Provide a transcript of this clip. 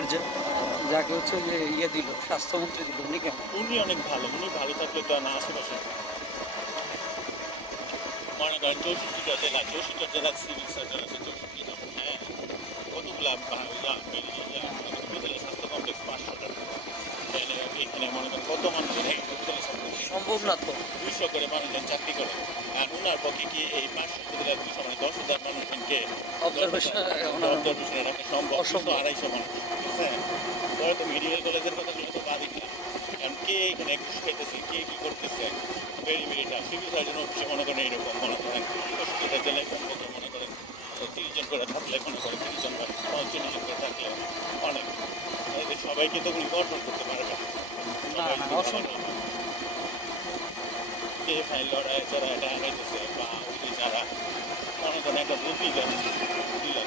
মুখার্জি যাকে হচ্ছে যে ইয়ে দিল স্বাস্থ্যমন্ত্রী দিল উনি কেমন? উনি অনেক ভালো, উনি ভালো থাকলে তো না আশেপাশে মনে করেন 64টা জেলা, 64টা জেলার সিভিল সার্জন আছে 64 জন। হ্যাঁ, কতগুলা উপজেলা স্বাস্থ্য কমপ্লেক্স 500টা। এখানে মনে করেন কত মানুষ উপজেলা স্বাস্থ্য সম্ভব না তো। 200 করে মানুষজন চাকরি করে। আর ওনার পক্ষে কি এই 500 উপজেলার 200 মানে 10,000 মানুষজনকে অবজারভেশনে রাখা সম্ভব? 200-250 মানুষ, ঠিক আছে? পরে তো মেডিকেল কলেজের কথাগুলো তো বাদই দিলাম। কারণ কে এখানে ঘুষ খাইতেছে, কে কি করতেছে, very very tough. Civil surgeon অফিসে মনে করেন এইরকম মনে করেন 65টা জেলায় কমপক্ষে মনে করেন 30 জন করে থাকলে মনে করেন 30 জন বা 45 জন করে থাকলে অনেক। এদের সবাইকে তো উনি গঠন করতে পারবেন না সবাই না যদি অসম্ভব। কে ফাইল লড়াই চড়াইটা আগাইতেছে বা ওই যে যারা মনে করেন একটা বদলি দিল